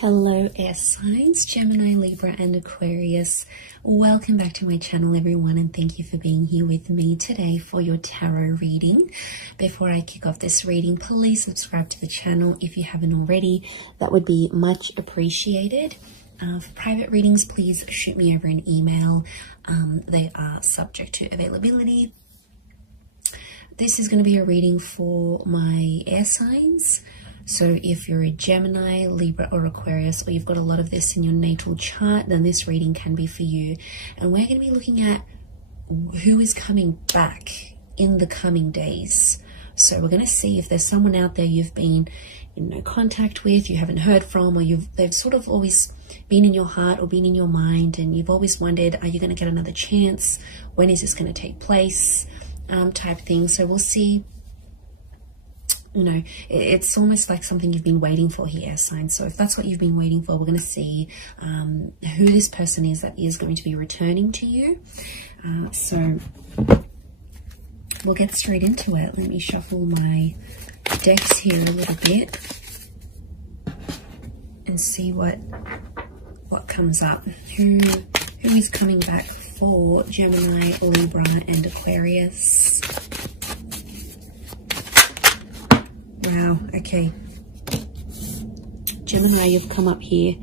Hello air signs, Gemini, Libra and Aquarius. Welcome back to my channel everyone, and thank you for being here with me today for your tarot reading. Before I kick off this reading, please subscribe to the channel if you haven't already. That would be much appreciated. For private readings, please shoot me over an email. They are subject to availability. This is going to be a reading for my air signs. So if you're a Gemini, Libra or Aquarius, or you've got a lot of this in your natal chart, then this reading can be for you. And we're going to be looking at who is coming back in the coming days. So we're going to see if there's someone out there you've been in no contact with, you haven't heard from, or they've sort of always been in your heart or been in your mind, and you've always wondered, are you going to get another chance? When is this going to take place? Type thing. So we'll see. You know, it's almost like something you've been waiting for here, signs. So if that's what you've been waiting for, we're going to see who this person is that is going to be returning to you. So we'll get straight into it. Let me shuffle my decks here a little bit and see what comes up. Who is coming back for Gemini, Libra and Aquarius? Wow, okay. Gemini, you've come up here.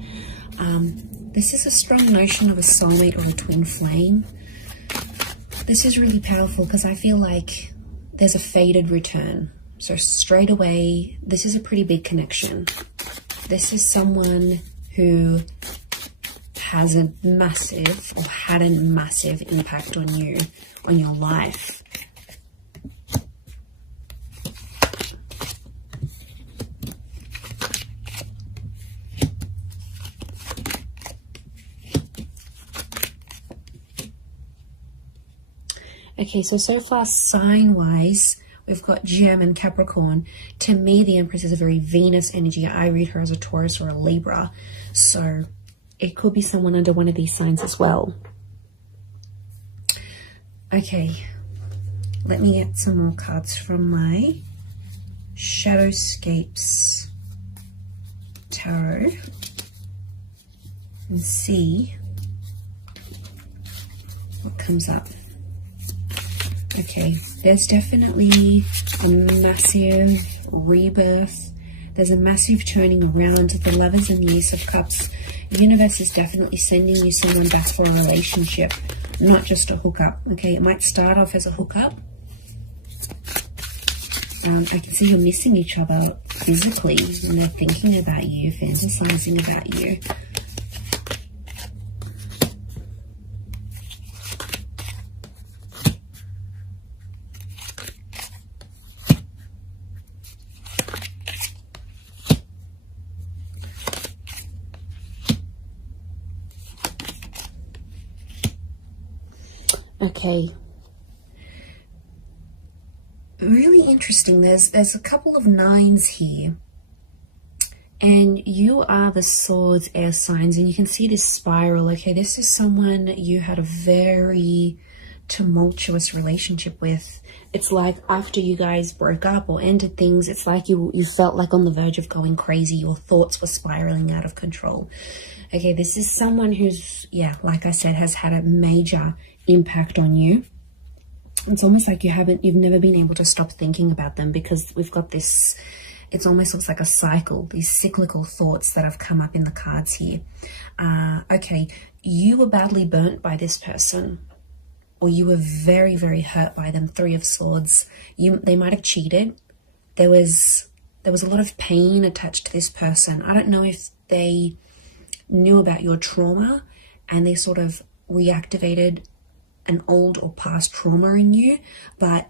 This is a strong notion of a soulmate or a twin flame. This is really powerful because I feel like there's a fated return. So straight away, this is a pretty big connection. This is someone who has a massive or had a massive impact on you, on your life. Okay, so far sign-wise, we've got Gem and Capricorn. To me, the Empress is a very Venus energy. I read her as a Taurus or a Libra. So it could be someone under one of these signs as well. Okay, let me get some more cards from my Shadowscapes Tarot and see what comes up. Okay, there's definitely a massive rebirth. There's a massive turning around. The Lovers and the Ace of Cups. The universe is definitely sending you someone back for a relationship, not just a hookup. Okay, it might start off as a hookup. I can see you're missing each other physically, and they're thinking about you, fantasizing about you. Okay, really interesting. There's a couple of nines here, and you are the Swords air signs, and you can see this spiral. Okay, this is someone you had a very tumultuous relationship with. It's like after you guys broke up or ended things, it's like you felt like on the verge of going crazy. Your thoughts were spiraling out of control. Okay, this is someone who's, yeah, like I said, has had a major impact on you. It's almost like you've never been able to stop thinking about them, because we've got this, it almost looks like a cycle, these cyclical thoughts that have come up in the cards here. Okay, you were badly burnt by this person, or you were very, very hurt by them. Three of Swords. They might have cheated. There was a lot of pain attached to this person. I don't know if they knew about your trauma and they sort of reactivated an old or past trauma in you, but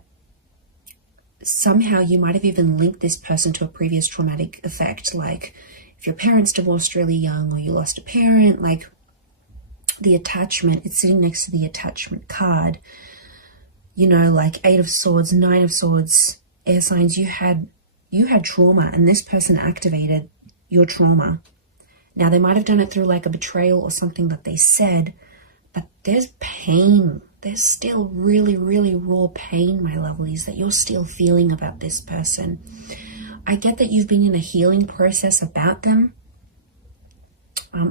somehow you might have even linked this person to a previous traumatic effect, like if your parents divorced really young, or you lost a parent. Like the attachment, it's sitting next to the attachment card, you know, like Eight of Swords, Nine of Swords, air signs. You had trauma, and this person activated your trauma. Now they might have done it through like a betrayal or something that they said, but there's pain. There's still really, really raw pain, my lovelies, that you're still feeling about this person. I get that you've been in a healing process about them,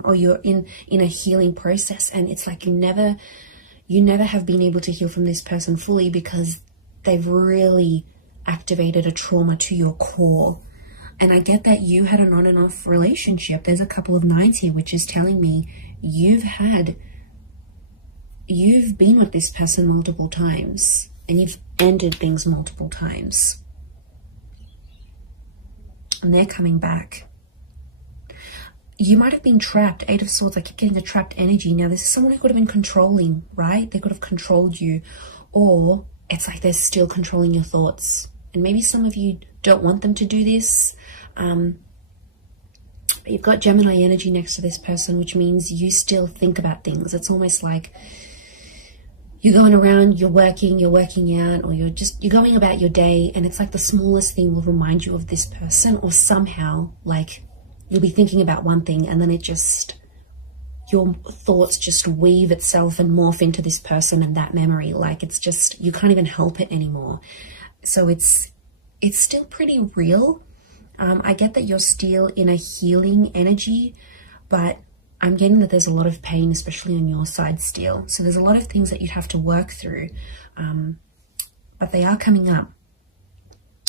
or you're in a healing process, and it's like you never have been able to heal from this person fully because they've really activated a trauma to your core. And I get that you had an on and off relationship. There's a couple of nines here, which is telling me you've been with this person multiple times, and you've ended things multiple times. And they're coming back. You might have been trapped. Eight of Swords, I keep getting a trapped energy. Now, this is someone who could have been controlling, right? They could have controlled you. Or it's like they're still controlling your thoughts. And maybe some of you don't want them to do this. You've got Gemini energy next to this person, which means you still think about things. It's almost like you're going around, you're working out, or you're going about your day, and it's like the smallest thing will remind you of this person, or somehow like you'll be thinking about one thing and then your thoughts just weave itself and morph into this person and that memory. Like it's just, you can't even help it anymore. So it's still pretty real. I get that you're still in a healing energy, but I'm getting that there's a lot of pain, especially on your side still. So there's a lot of things that you'd have to work through, but they are coming up.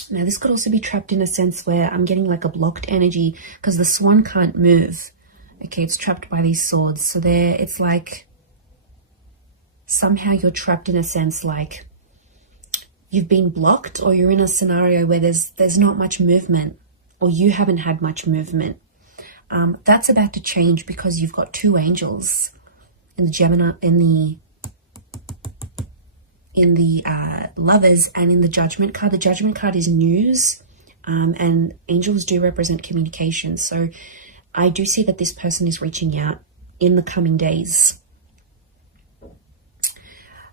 Now, this could also be trapped in a sense where I'm getting like a blocked energy because the swan can't move. Okay, it's trapped by these swords. So it's like somehow you're trapped in a sense like you've been blocked, or you're in a scenario where there's not much movement, or you haven't had much movement. That's about to change because you've got two angels in the Gemini, in the Lovers, and in the Judgment card. The Judgment card is news, and angels do represent communication. So I do see that this person is reaching out in the coming days.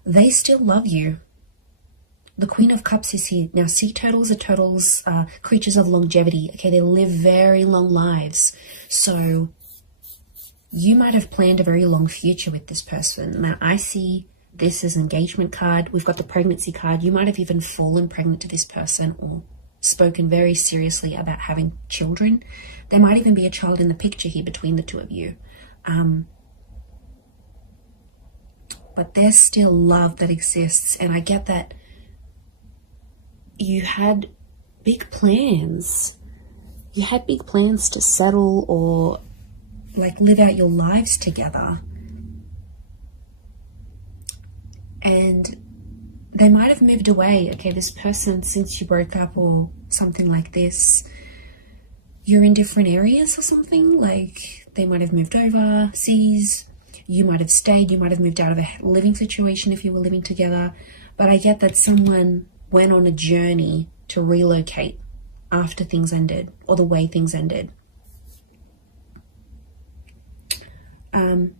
They still love you. The Queen of Cups is here. Now, sea turtles are creatures of longevity. Okay, they live very long lives. So you might have planned a very long future with this person. Now, I see this as an engagement card. We've got the pregnancy card. You might have even fallen pregnant to this person or spoken very seriously about having children. There might even be a child in the picture here between the two of you. But there's still love that exists. And I get that you had big plans. You had big plans to settle or like live out your lives together. And they might have moved away. Okay, this person, since you broke up or something like this, you're in different areas or something. Like they might have moved overseas. You might have stayed. You might have moved out of a living situation if you were living together. But I get that someone went on a journey to relocate after things ended, or the way things ended.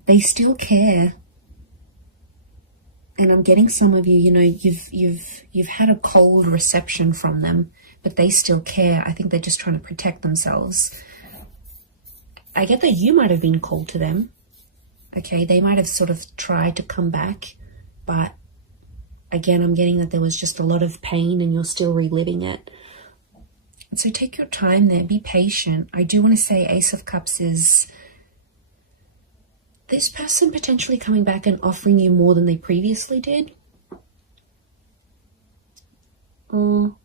They still care. And I'm getting some of you, you know, you've had a cold reception from them, but they still care. I think they're just trying to protect themselves. I get that you might have been cold to them. Okay, they might have sort of tried to come back, but again, I'm getting that there was just a lot of pain and you're still reliving it. And so take your time there, be patient. I do want to say Ace of Cups is this person potentially coming back and offering you more than they previously did. Or,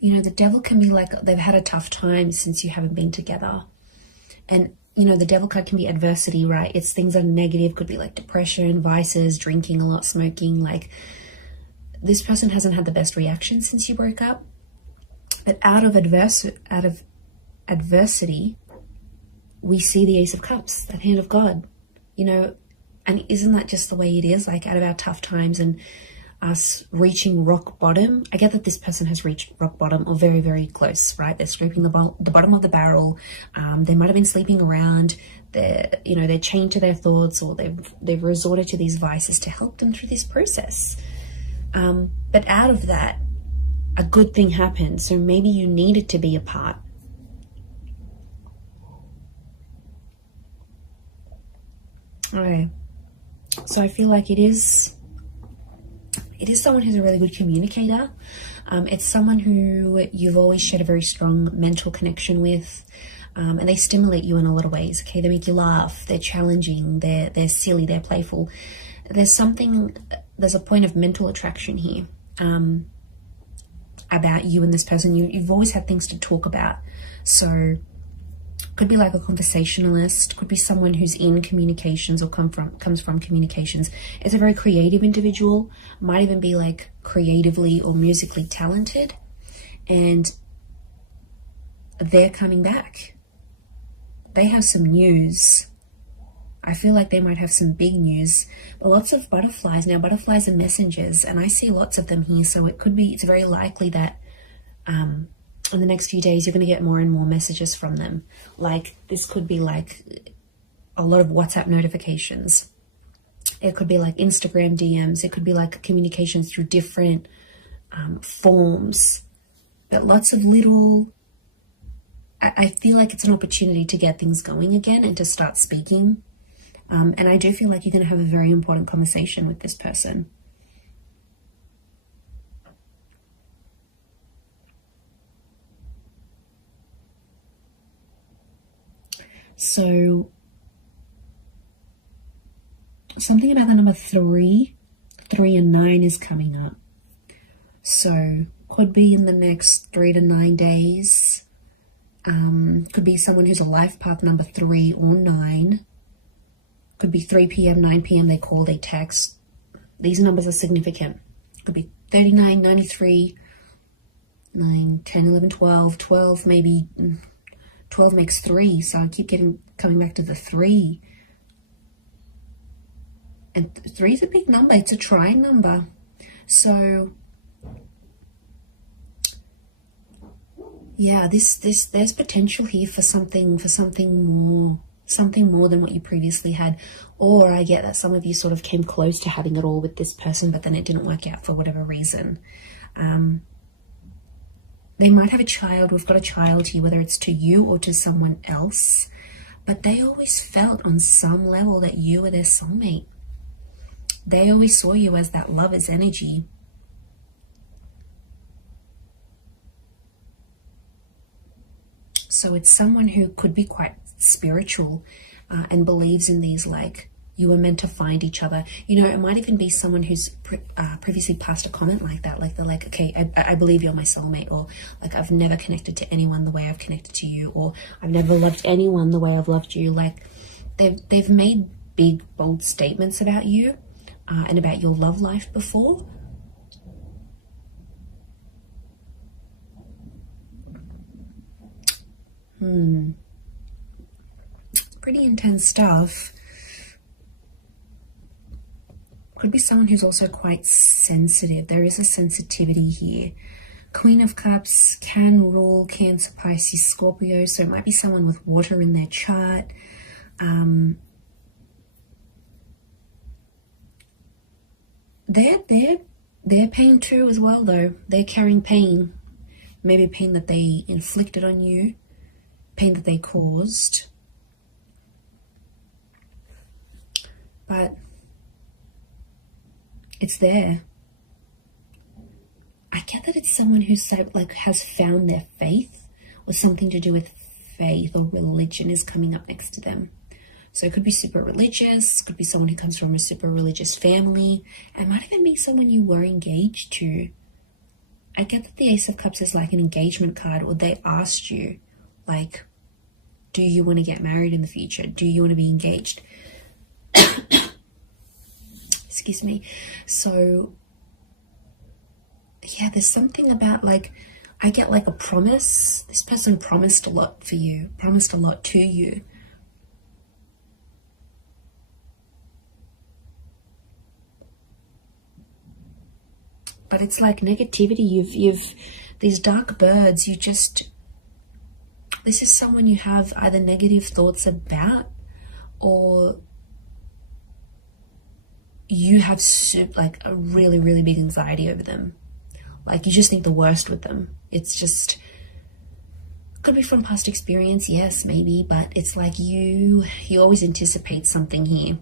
you know, the Devil can be like they've had a tough time since you haven't been together. And, you know, the Devil card can be adversity, right? It's things that are negative, could be like depression, vices, drinking a lot, smoking. Like this person hasn't had the best reaction since you broke up. But out of adversity, we see the Ace of Cups, that hand of God, you know, and isn't that just the way it is? Like out of our tough times and us reaching rock bottom. I get that this person has reached rock bottom or very, very close, right? They're scraping the bottom of the barrel. They might have been sleeping around. They're chained to their thoughts, or they've resorted to these vices to help them through this process. But out of that, a good thing happened. So maybe you needed to be apart. Okay, so I feel like it is It is someone who's a really good communicator. It's someone who you've always shared a very strong mental connection with, and they stimulate you in a lot of ways. Okay, they make you laugh, they're challenging, they're silly, they're playful. There's a point of mental attraction here about you and this person. You've always had things to talk about. So could be like a conversationalist, could be someone who's in communications or comes from communications. It's a very creative individual, might even be like creatively or musically talented, and they're coming back. They have some news. I feel like they might have some big news, but lots of butterflies. Now, butterflies are messengers, and I see lots of them here, so it's very likely that in the next few days, you're going to get more and more messages from them. Like, this could be like a lot of WhatsApp notifications. It could be like Instagram DMs. It could be like communications through different forms. But lots of little... I feel like it's an opportunity to get things going again and to start speaking. And I do feel like you're going to have a very important conversation with this person. So something about the number 3 and 9 is coming up. So could be in the next 3 to 9 days. Could be someone who's a life path number 3 or 9. Could be 3 p.m., 9 p.m. They call, they text. These numbers are significant. Could be 39, 93, 9, 10, 11, 12, 12 maybe... 12 makes 3, so I keep coming back to the 3. And 3 is a big number. It's a trying number. So, yeah, there's potential here for something more than what you previously had. Or I get that some of you sort of came close to having it all with this person, but then it didn't work out for whatever reason. They might have a child. We've got a child here, whether it's to you or to someone else. But they always felt on some level that you were their soulmate. They always saw you as that lover's energy. So it's someone who could be quite spiritual and believes in these, like, you were meant to find each other. You know, it might even be someone who's previously passed a comment like that. Like, they're like, okay, I believe you're my soulmate. Or like, I've never connected to anyone the way I've connected to you. Or I've never loved anyone the way I've loved you. Like, they've made big, bold statements about you and about your love life before. Pretty intense stuff. Could be someone who's also quite sensitive. There is a sensitivity here. Queen of Cups can rule Cancer, Pisces, Scorpio. So it might be someone with water in their chart. They're pain too as well, though. They're carrying pain. Maybe pain that they inflicted on you. Pain that they caused. But it's there. I get that it's someone who's like has found their faith, or something to do with faith or religion is coming up next to them. So it could be super religious, could be someone who comes from a super religious family. It might even be someone you were engaged to. I get that the Ace of Cups is like an engagement card, or they asked you, like, do you want to get married in the future? Do you want to be engaged? Excuse me. So, yeah, there's something about, like, I get like a promise. This person promised a lot for you, promised a lot to you. But it's like negativity. You've these dark birds, this is someone you have either negative thoughts about, or you have like a really, really big anxiety over them. Like, you just think the worst with them. It's just, could be from past experience, yes, maybe, but it's like you always anticipate something here.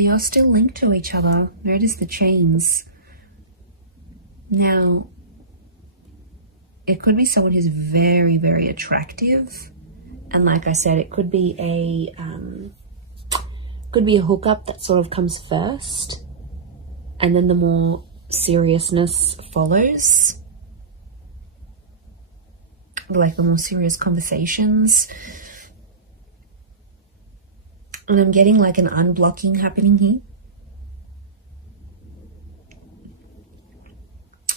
they are still linked to each other. Notice the chains. Now, it could be someone who's very, very attractive. And like I said, it could be a hookup that sort of comes first. And then the more seriousness follows. Like the more serious conversations. And I'm getting like an unblocking happening here.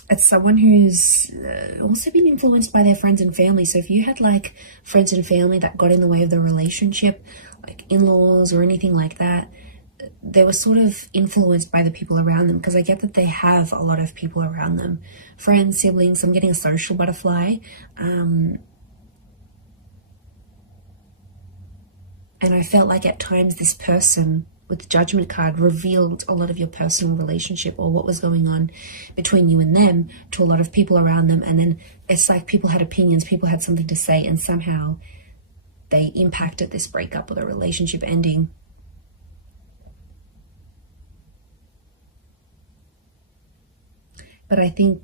It's someone who's also been influenced by their friends and family. So if you had like friends and family that got in the way of the relationship, like in-laws or anything like that, they were sort of influenced by the people around them, because I get that they have a lot of people around them. Friends, siblings, I'm getting a social butterfly. And I felt like at times this person with the Judgment card revealed a lot of your personal relationship or what was going on between you and them to a lot of people around them. And then it's like people had opinions, people had something to say, and somehow they impacted this breakup or the relationship ending. But I think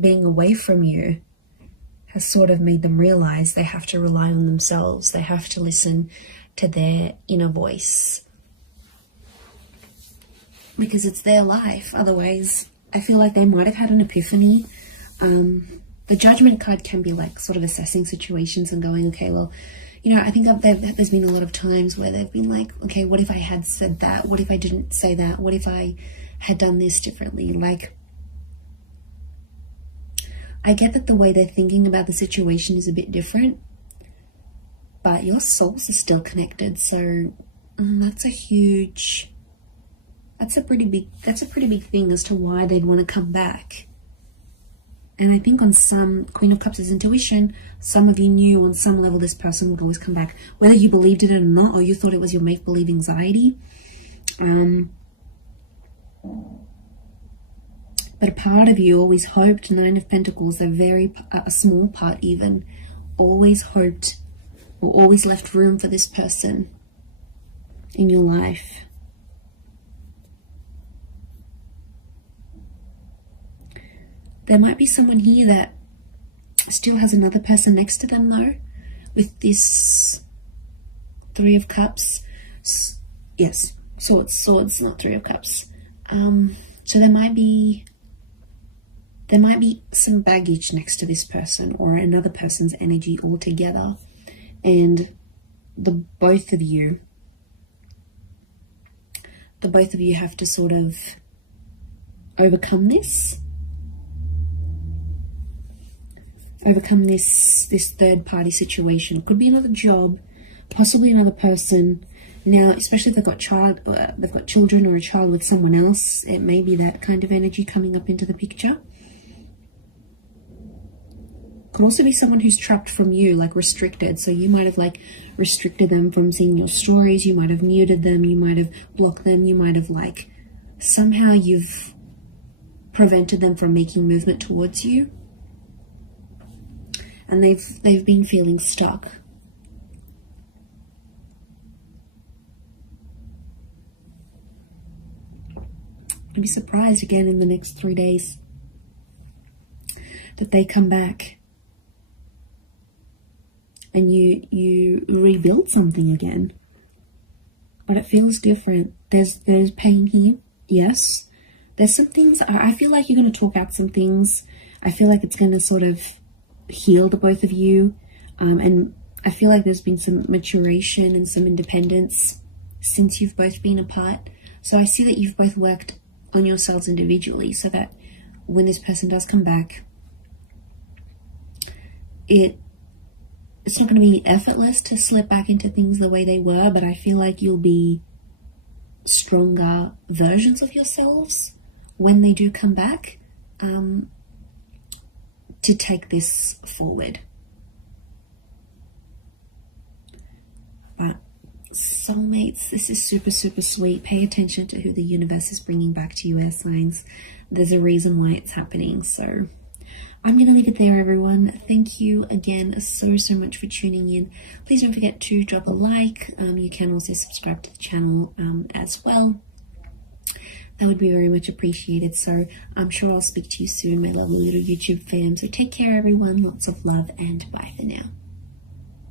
being away from you has sort of made them realize they have to rely on themselves. They have to listen to their inner voice, because it's their life. Otherwise, I feel like they might have had an epiphany. The Judgment card can be like sort of assessing situations and going, okay, well, you know, I think there's been a lot of times where they've been like, okay, what if I had said that? What if I didn't say that? What if I had done this differently? Like, I get that the way they're thinking about the situation is a bit different, but your souls are still connected. So that's a pretty big thing as to why they'd want to come back. And I think on some, Queen of Cups is intuition. Some of you knew on some level this person would always come back, whether you believed it or not, or you thought it was your make-believe anxiety. But a part of you always hoped, 9 of Pentacles, a small part even, always hoped or always left room for this person in your life. There might be someone here that still has another person next to them though, with this 3 of Cups. Yes, swords, not 3 of Cups. So there might be some baggage next to this person or another person's energy altogether. And the both of you have to sort of overcome this third party situation. It could be another job, possibly another person. Now, especially if they've got children or a child with someone else, it may be that kind of energy coming up into the picture. Could also be someone who's trapped from you, like restricted. So you might have like restricted them from seeing your stories. You might have muted them. You might have blocked them. You might have like somehow you've prevented them from making movement towards you. And they've been feeling stuck. I'd be surprised again in the next 3 days that they come back and you rebuild something again. But it feels different. There's pain here, yes. There's some things, I feel like you're going to talk out some things. I feel like it's going to sort of heal the both of you. And I feel like there's been some maturation and some independence since you've both been apart. So I see that you've both worked on yourselves individually so that when this person does come back, it's not going to be effortless to slip back into things the way they were, but I feel like you'll be stronger versions of yourselves when they do come back, to take this forward. But soulmates, this is super, super sweet. Pay attention to who the universe is bringing back to you, air signs. There's a reason why it's happening. So I'm going to leave it there, everyone. Thank you again so much for tuning in. Please don't forget to drop a like. You can also subscribe to the channel as well. that would be very much appreciated. So I'm sure I'll speak to you soon, my lovely little YouTube fam. So take care, everyone. Lots of love, and bye for now.